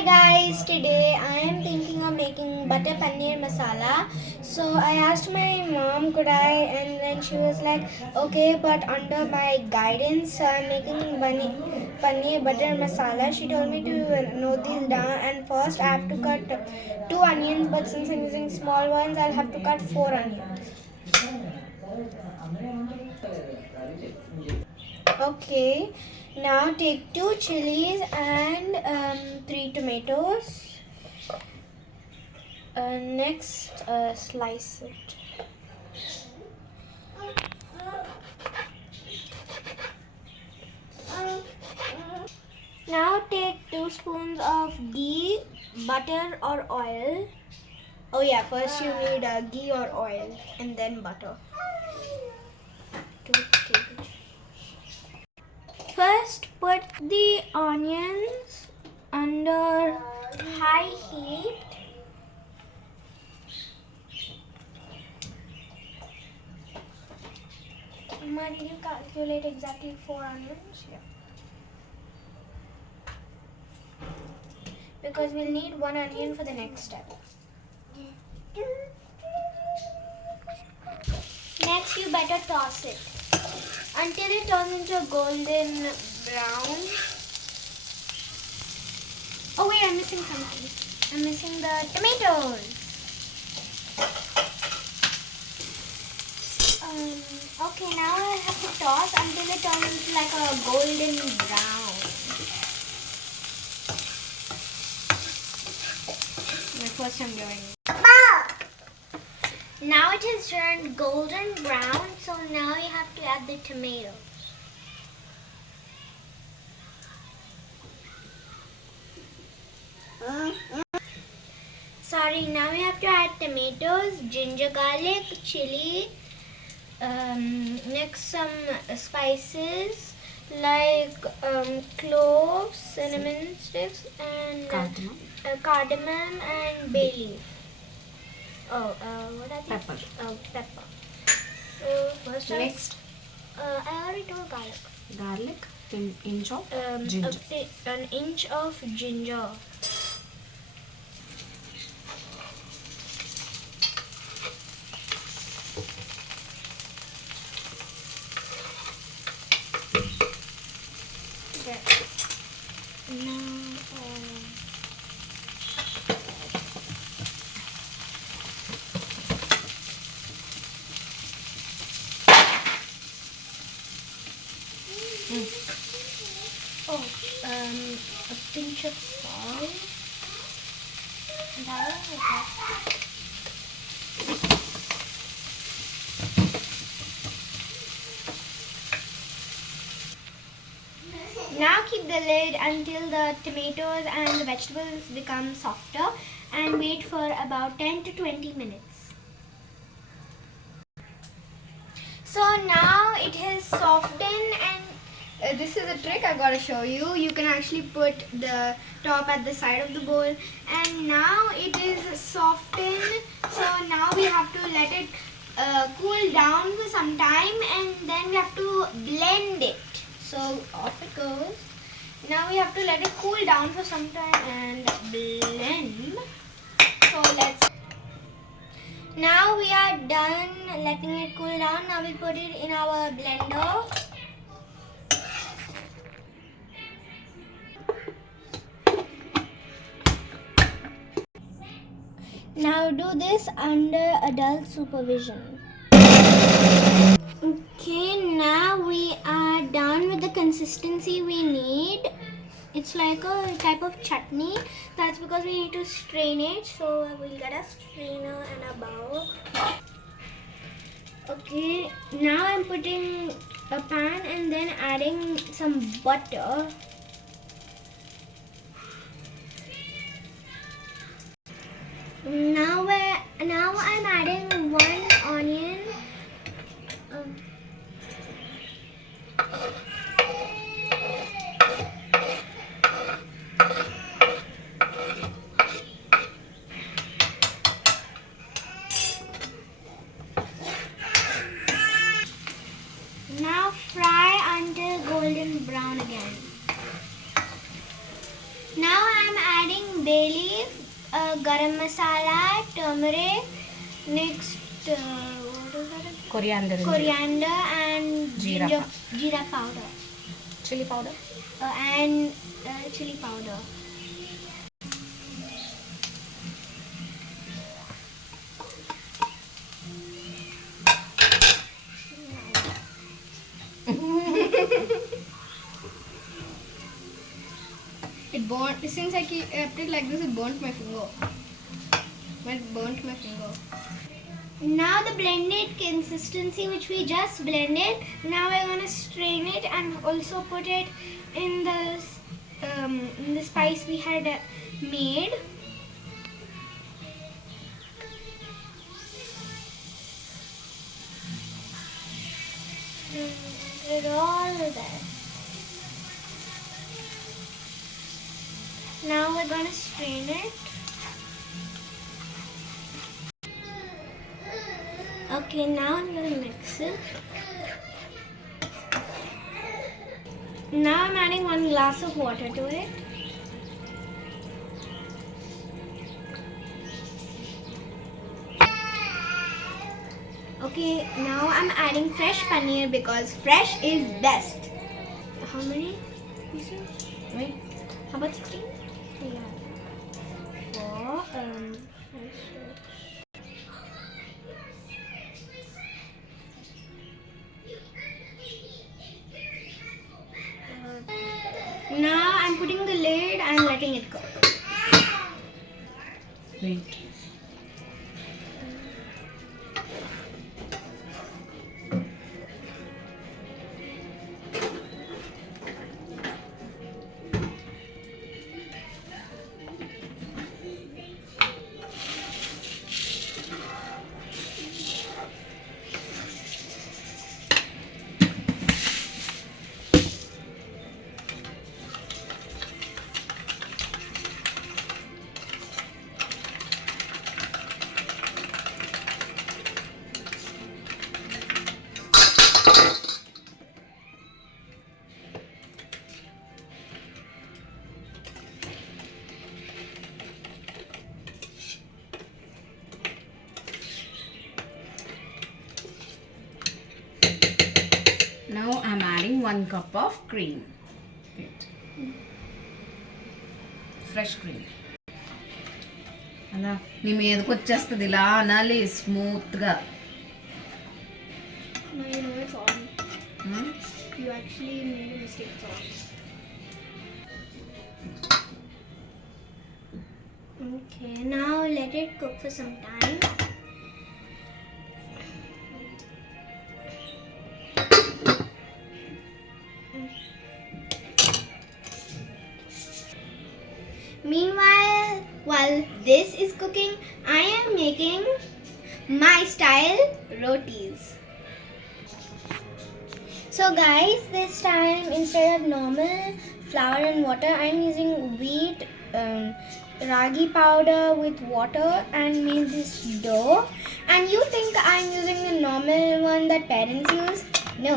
Hi guys, today I am thinking of making butter paneer masala. So I asked my mom could I, and then she was like, okay, but under my guidance, so I'm making paneer butter masala. She told me to note these down, and first I have to cut two onions, but since I'm using small ones, I'll have to cut four onions. Okay, now take two chilies and three tomatoes. Next, slice it. Now take 2 spoons of ghee, butter or oil. Oh yeah, first you need ghee or oil and then butter. 2 tablespoons. First put the onions under high heat. Ma, did you calculate exactly 4 onions? Yeah. Because we'll need 1 onion for the next step. Next, you better toss it until it turns into a golden brown. Oh wait, I'm missing something. I'm missing the tomatoes. Okay, now I have to toss until it turns into like a golden brown. My first time doing it. Now it has turned golden brown, so now you have to add the tomatoes. Sorry, now we have to add tomatoes, ginger, garlic, chili, next some spices like cloves, cinnamon sticks, and cardamom and bay leaf. What are these? Pepper. Oh, pepper. So first Next, I already told garlic. garlic, an inch of ginger. An inch of ginger. A pinch of salt. Now keep the lid until the tomatoes and the vegetables become softer and wait for about 10 to 20 minutes. So now it has softened, and this is a trick I gotta show you. You can actually put the top at the side of the bowl, and now it is softened. So now we have to let it cool down for some time, and then we have to blend it. So off it goes. Now we have to let it cool down for some time and blend. So now we are done letting it cool down. Now we'll put it in our blender. Now do this under adult supervision. Okay, now we are done with the consistency we need. It's like a type of chutney. That's because we need to strain it. So we'll get a strainer and a bowl. Okay, now I'm putting a pan and then adding some butter. Now I'm adding 1 onion. Now fry until golden brown again. bay leaf, garam masala, turmeric, next what is that? Coriander. Coriander and Jeera jeera powder. Chili powder. And chili powder. It burnt. Since I kept it like this, it burnt my finger. It burnt my finger. Now the blended consistency which we just blended, now we're going to strain it and also put it in the spice we had made. It all there. Now we're going to strain it. Okay, now I'm going to mix it. Now I'm adding 1 glass of water to it. Okay, now I'm adding fresh paneer because fresh is best. How many pieces? Wait. How about 16? Yeah. 4, 5, 6. Now I'm putting the lid and letting it cook. Wait. Now I'm adding 1 cup of cream. Wait. Fresh cream. అలా నీ మీదకి వచ్చేస్తుంది ఇలా అనాలి స్మూత్గా. No, you know it's on. You actually made a mistake. It's on. Okay, now let it cook for some time. Meanwhile, while this is cooking, I am making my style rotis. So guys, this time instead of normal flour and water, I am using wheat ragi powder with water and made this dough. And you think I am using the normal one that parents use? No,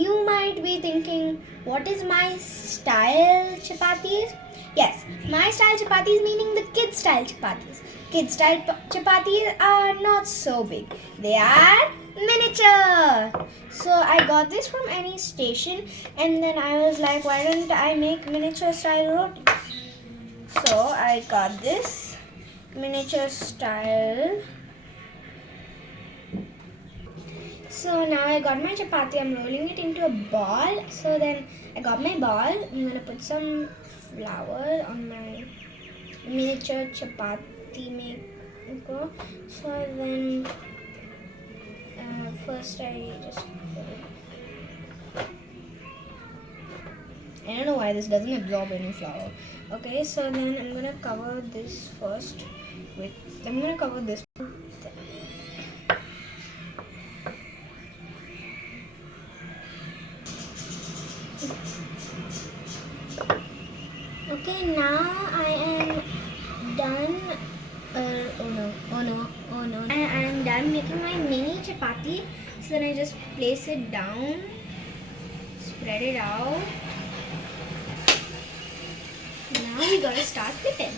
you might be thinking, what is my style chapatis? Yes, my style chapatis meaning the kid style chapatis. Kid style chapatis are not so big. They are miniature. So I got this from any station and then I was like, why don't I make miniature style rotis? So I got this miniature style. So now I got my chapati, I'm rolling it into a ball. So then I got my ball, I'm going to put some flour on my miniature chapati maker. So then first I just put it. I don't know why this doesn't absorb any flour. Okay, so then I'm going to cover this first with, I'm going to cover this. Okay, now I am done. Oh no. I am done making my mini chapati. So then I just place it down, spread it out. Now Now we gotta start flipping.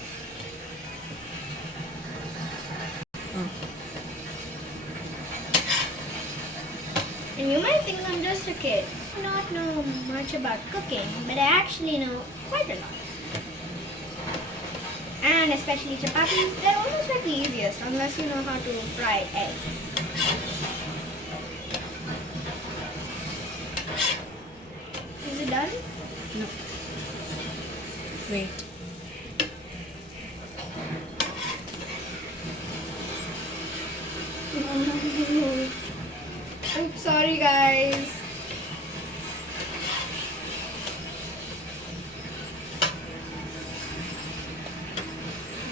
And you might think I'm just a kid, not know much about cooking, but I actually know quite a lot. And especially chapatis, they're almost like the easiest unless you know how to fry eggs. Is it done? No. Wait. I'm sorry, guys.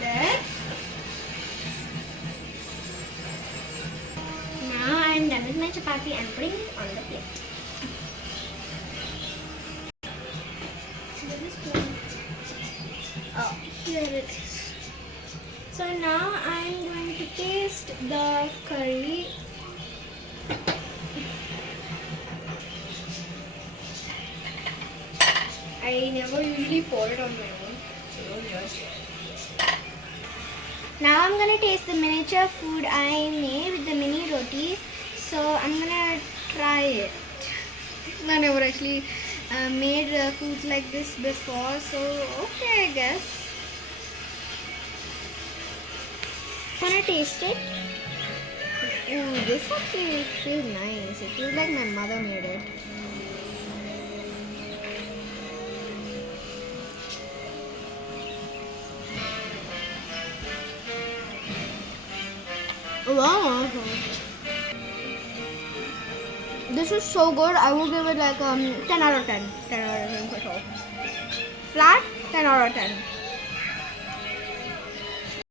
There. Now I'm done with my chapati and putting it on the plate. Oh, here it is. So now I'm going to taste the curry. I never usually pour it on my own, so don't judge. Now I'm gonna taste the miniature food I made with the mini roti. So I'm gonna try it. I never actually made foods like this before, so okay, I guess. Wanna taste it? Ooh, this actually feels nice. It feels like my mother made it. Wow. This is so good. I will give it like 10 out of 10. 10 out of 10 for sure. Flat, 10 out of 10.